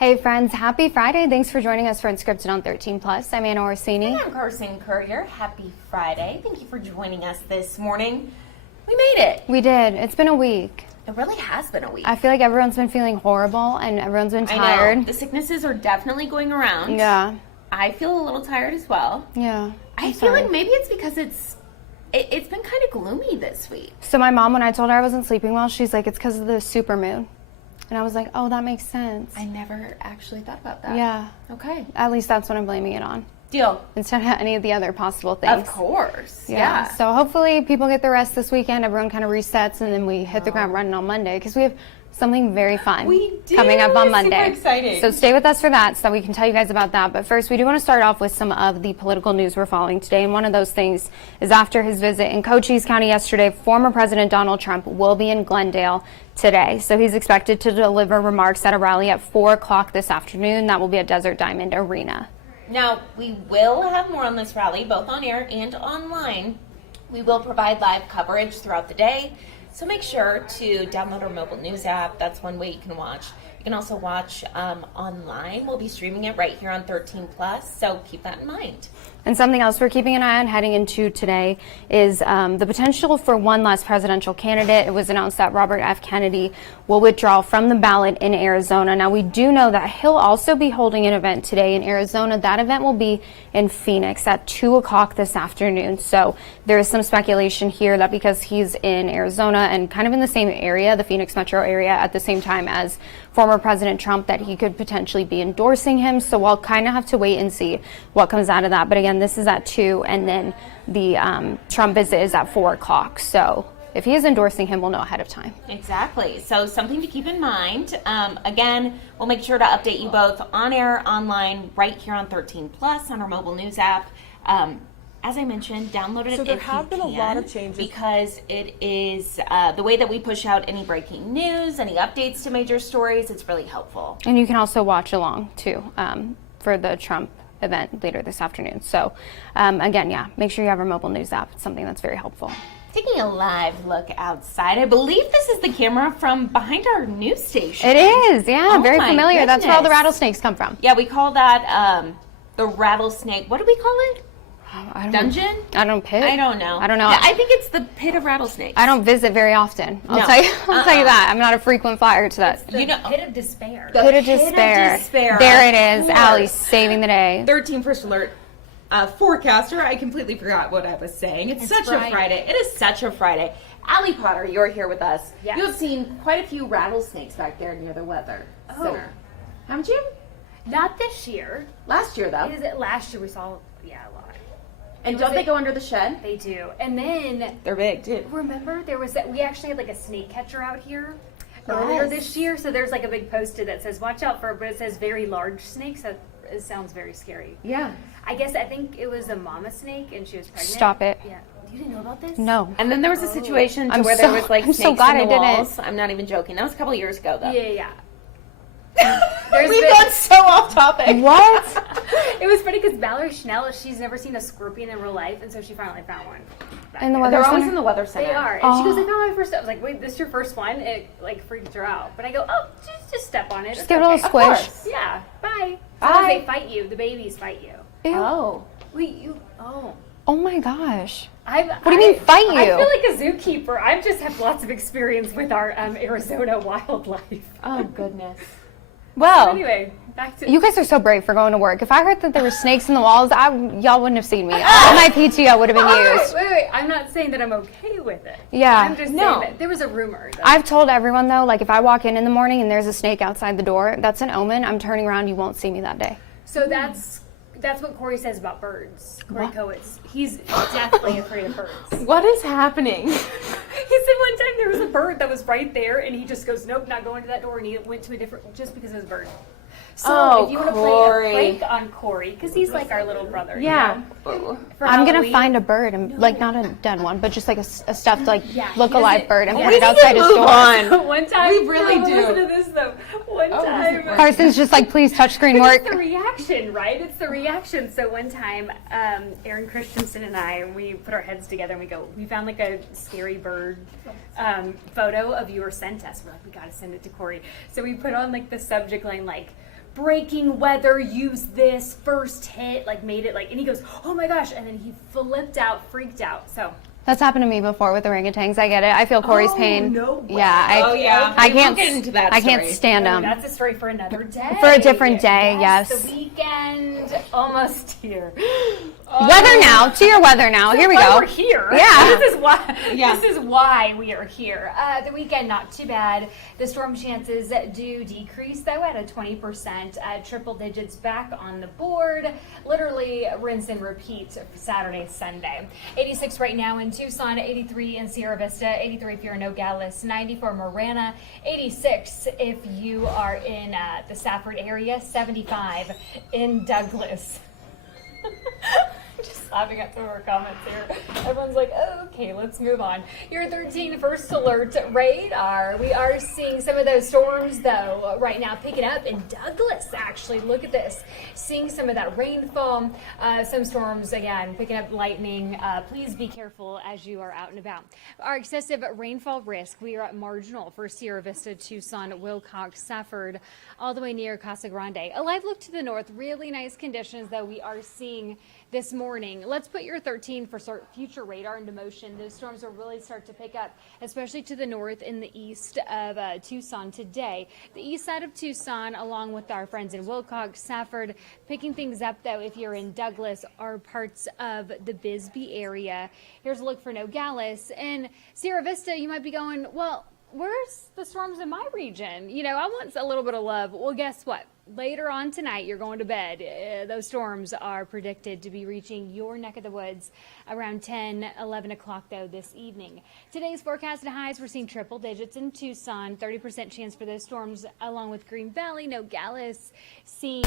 Hey friends, happy Friday. Thanks for joining us for Unscripted on 13 Plus. I'm Anna Orsini. And I'm Carson Courier. Happy Friday. Thank you for joining us this morning. We made it. We did. It's been a week. It really has been a week. I feel like everyone's been feeling horrible and everyone's been tired. I know. The sicknesses are definitely going around. Yeah. I feel a little tired as well. Yeah. I feel like maybe it's because it's been kind of gloomy this week. So my mom, when I told her I wasn't sleeping well, she's like, it's because of the supermoon. And I was like, oh, that makes sense. I never actually thought about that. Yeah. Okay. At least that's what I'm blaming it on. Deal. Instead of any of the other possible things. Of course. Yeah. So hopefully people get the rest this weekend. Everyone kind of resets, and then we hit the ground running on Monday because we have something very fun coming up on Monday. Super exciting. So stay with us for that so that we can tell you guys about that. But first, we do want to start off with some of the political news we're following today. And one of those things is after his visit in Cochise County yesterday, former President Donald Trump will be in Glendale today. So he's expected to deliver remarks at a rally at 4 o'clock this afternoon. That will be at Desert Diamond Arena. Now, we will have more on this rally, both on air and online. We will provide live coverage throughout the day. So make sure to download our mobile news app. That's one way you can watch. You can also watch online. We'll be streaming it right here on 13 Plus, so keep that in mind. And something else we're keeping an eye on heading into today is the potential for one less presidential candidate. It was announced that Robert F. Kennedy will withdraw from the ballot in Arizona. Now, we do know that he'll also be holding an event today in Arizona. That event will be in Phoenix at 2 o'clock this afternoon. So there is some speculation here that because he's in Arizona and kind of in the same area, the Phoenix metro area, at the same time as former President Trump, that he could potentially be endorsing him. So we'll kind of have to wait and see what comes out of that. But again, this is at 2, and then the Trump visit is at 4 o'clock. So if he is endorsing him, we'll know ahead of time. Exactly. So something to keep in mind. Again, we'll make sure to update you both on air, online, right here on 13 Plus on our mobile news app. As I mentioned, download it if you can. So there have been a lot of changes. Because it is the way that we push out any breaking news, any updates to major stories, it's really helpful. And you can also watch along, too, for the Trump event later this afternoon. So, again, make sure you have our mobile news app. It's something that's very helpful. Taking a live look outside. I believe this is the camera from behind our news station. It is, yeah, very familiar. Goodness. That's where all the rattlesnakes come from. Yeah, we call that the rattlesnake. What do we call it? Dungeon? I don't pit. I don't know. Yeah, I think it's the pit of rattlesnakes. I don't visit very often. I'll tell you that. I'm not a frequent flyer to that. Pit of despair. The pit of despair. There it is. Allie's saving the day. 13 First Alert forecaster. I completely forgot what I was saying. It's such a Friday. It is such a Friday. Allie Potter, you're here with us. Yes. You have seen quite a few rattlesnakes back there near the weather center. Haven't you? Not this year. Last year, though. Is it last year we saw, a lot. And don't they go under the shed? They do. And then... They're big, too. Remember, we actually had like a snake catcher out here earlier this year. So there's like a big poster that says, watch out for, but it says very large snakes. That it sounds very scary. Yeah. I think it was a mama snake and she was pregnant. Stop it. Yeah. You didn't know about this? No. And then there was a situation where there was like snakes in the walls. I'm not even joking. That was a couple years ago, though. Yeah. We've gone so off topic. What? It was funny because Valerie Schnell, she's never seen a scorpion in real life, and so she finally found one. In the weather They're center? always in the weather center. They are. And she goes, I found my first. I was like, wait, this is your first one? It like freaked her out. But I go, oh, just step on it. Just give it a little squish. Yeah. Bye. Bye. Sometimes they fight you. The babies fight you. Ew. Oh. Wait, you. Oh. Oh my gosh. What do you mean fight you? I feel like a zookeeper. I just have lots of experience with our Arizona wildlife. Oh, goodness. Well, So anyway, back to you guys are so brave for going to work. If I heard that there were snakes in the walls, y'all wouldn't have seen me. All my PTO would have been used. Wait. I'm not saying that I'm okay with it. Yeah. I'm just saying that there was a rumor. I've told everyone, though, like if I walk in the morning and there's a snake outside the door, that's an omen. I'm turning around. You won't see me that day. So that's what Corey says about birds. Corey Coates. He's deathly afraid of birds. What is happening? He said one time there was a bird that was right there, and he just goes, nope, not going to that door, and he went to a different, just because it was a bird. So if you want to play a prank on Corey, because he's like our little brother. Yeah. I'm going to find a bird, and like not a dead one, but just like a stuffed, like look-alive bird and put We it need outside to his move door. on. One time, We really do. Listen to this though. One time, Carson's just like, please touchscreen work. it's the reaction, right? It's the reaction. So one time, Aaron Christensen and I, we put our heads together and we found like a scary bird photo a viewer sent us. We're like, we got to send it to Corey. So we put on like the subject line, like, breaking weather, use this, first hit, like made it like, and he goes, oh my gosh, and then he flipped out, freaked out. So That's happened to me before with orangutans. I get it. I feel Corey's pain. No way. Yeah. I can't get into that I can't story. stand them. That's a story for another day. For a different day, yes. The weekend almost here. Weather now. To your weather now. Here we Why go. we're here. Yeah. This is why we are here. The weekend, not too bad. The storm chances do decrease, though, at a 20%. Triple digits back on the board. Literally rinse and repeat Saturday, Sunday. 86 right now in Tucson, 83 in Sierra Vista, 83 if you're in Nogales, 90 for Marana, 86 if you are in the Safford area, 75 in Douglas. Just laughing at some of our comments here. Everyone's like, oh, okay, let's move on. Your 13 first alert radar. We are seeing some of those storms, though, right now picking up in Douglas, actually. Look at this. Seeing some of that rainfall. Some storms, again, picking up lightning. Please be careful as you are out and about. Our excessive rainfall risk, we are at marginal for Sierra Vista, Tucson, Wilcox, Safford, all the way near Casa Grande. A live look to the north. Really nice conditions, though, we are seeing this morning. Let's put your 13 for future radar into motion. Those storms will really start to pick up, especially to the north and the east of Tucson today. The east side of Tucson, along with our friends in Wilcox, Safford, picking things up, though, if you're in Douglas, are parts of the Bisbee area. Here's a look for Nogales. And Sierra Vista, you might be going, well, where's the storms in my region? You know, I want a little bit of love. Well, guess what? Later on tonight, you're going to bed. Those storms are predicted to be reaching your neck of the woods around 10, 11 o'clock, though, this evening. Today's forecasted highs, we're seeing triple digits in Tucson, 30% chance for those storms, along with Green Valley, Nogales, seeing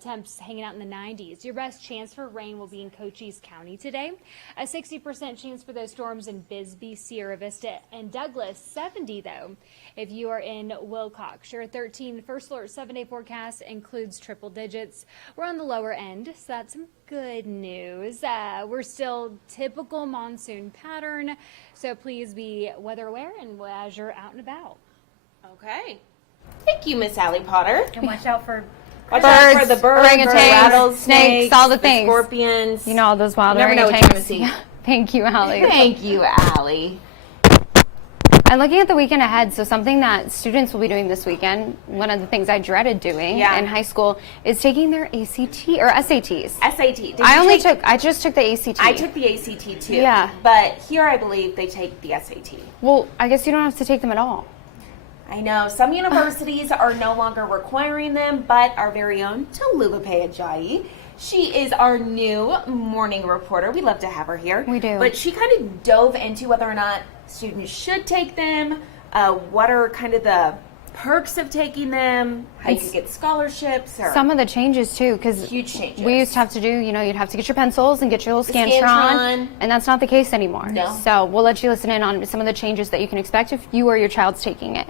temps hanging out in the 90s. Your best chance for rain will be in Cochise County today. A 60% chance for those storms in Bisbee, Sierra Vista, and Douglas. 70, though, if you are in Wilcox. Your 13 first alert 7-day forecast includes triple digits. We're on the lower end, so that's some good news. We're still typical monsoon pattern, so please be weather aware and as you're out and about. Okay. Thank you, Miss Allie Potter. And watch out for Watch out for Birds, the birds, orangutans, rattlesnakes, snakes, all the things. Scorpions. You know all those wild You never know what you're orangutans. gonna see. Yeah. Thank you, Allie. Thank you, Allie. And looking at the weekend ahead, so something that students will be doing this weekend, one of the things I dreaded doing in high school is taking their ACT or SATs. SAT. I just took the ACT. I took the ACT too. Yeah. But here I believe they take the SAT. Well, I guess you don't have to take them at all. I know some universities are no longer requiring them, but our very own Tolupa Ajayi, she is our new morning reporter. We love to have her here. We do. But she kind of dove into whether or not students should take them, what are kind of the perks of taking them, how you can get scholarships. Or some of the changes, too, because huge changes. we used to have to do, you'd have to get your pencils and get your little Scantron, and that's not the case anymore. No. So we'll let you listen in on some of the changes that you can expect if you or your child's taking it.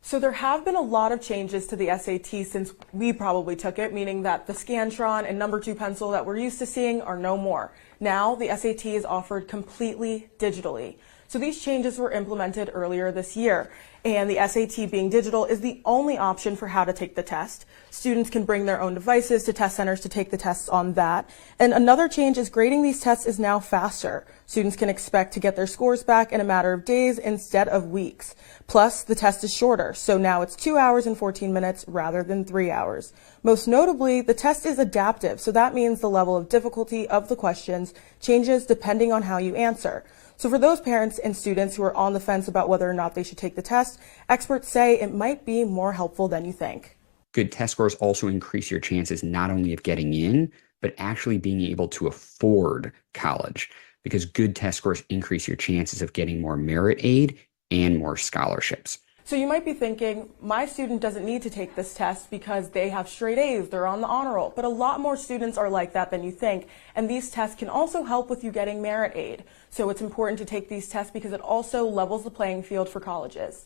So there have been a lot of changes to the SAT since we probably took it, meaning that the Scantron and number 2 pencil that we're used to seeing are no more. Now the SAT is offered completely digitally. So these changes were implemented earlier this year, and the SAT being digital is the only option for how to take the test. Students can bring their own devices to test centers to take the tests on that. And another change is grading these tests is now faster. Students can expect to get their scores back in a matter of days instead of weeks. Plus, the test is shorter, so now it's 2 hours and 14 minutes rather than 3 hours. Most notably, the test is adaptive, so that means the level of difficulty of the questions changes depending on how you answer. So for those parents and students who are on the fence about whether or not they should take the test, experts say it might be more helpful than you think. Good test scores also increase your chances not only of getting in, but actually being able to afford college, because good test scores increase your chances of getting more merit aid and more scholarships. So you might be thinking, my student doesn't need to take this test because they have straight A's, they're on the honor roll. But a lot more students are like that than you think, and these tests can also help with you getting merit aid. So it's important to take these tests because it also levels the playing field for colleges.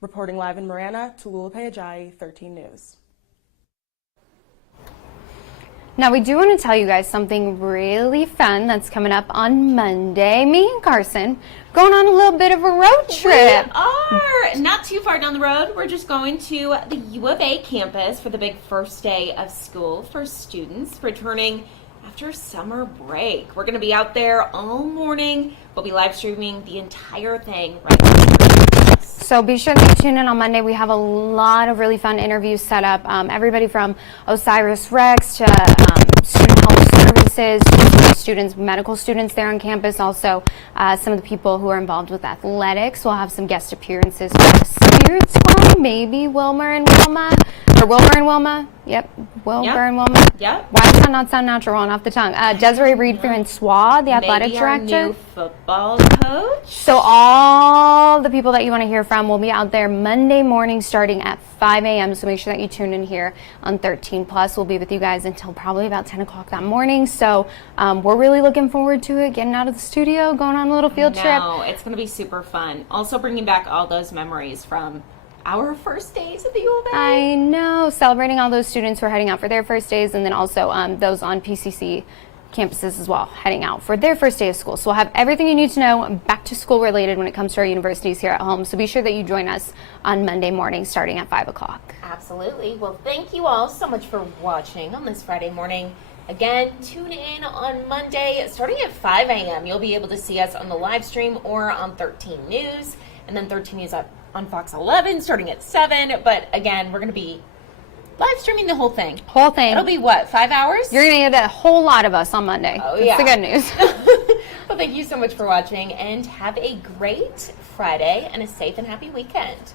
Reporting live in Marana, Tolupa Ajayi, 13 News. Now, we do want to tell you guys something really fun that's coming up on Monday. Me and Carson going on a little bit of a road trip. We are not too far down the road. We're just going to the U of A campus for the big first day of school for students returning after summer break. We're going to be out there all morning. We'll be live streaming the entire thing right now. So be sure to tune in on Monday. We have a lot of really fun interviews set up. Everybody from Osiris Rex to Student Health Services, to students, medical students there on campus. Also, some of the people who are involved with athletics. We'll have some guest appearances from the Spirit Squad, maybe Wilmer and Wilma. Yep, Wilbur and Wilma. Yep. Why does that not sound natural and off the tongue? Desiree Reed Francois, the athletic Maybe our director. new football coach. So all the people that you want to hear from will be out there Monday morning starting at 5 a.m. So make sure that you tune in here on 13 Plus. We'll be with you guys until probably about 10 o'clock that morning. So we're really looking forward to it, getting out of the studio, going on a little field trip. No, it's going to be super fun. Also bringing back all those memories from our first days at the U of A. I know, celebrating all those students who are heading out for their first days, and then also those on PCC campuses as well, heading out for their first day of school. So we'll have everything you need to know back to school related when it comes to our universities here at home. So be sure that you join us on Monday morning starting at 5 o'clock. Absolutely. Well, thank you all so much for watching on this Friday morning. Again, tune in on Monday starting at 5 a.m. You'll be able to see us on the live stream or on 13 News, and then 13 News on Fox 11 starting at 7. But again, we're going to be live streaming the whole thing. It'll be what, 5 hours? You're going to get a whole lot of us on Monday. Oh, That's yeah. the good news. Well, thank you so much for watching, and have a great Friday and a safe and happy weekend.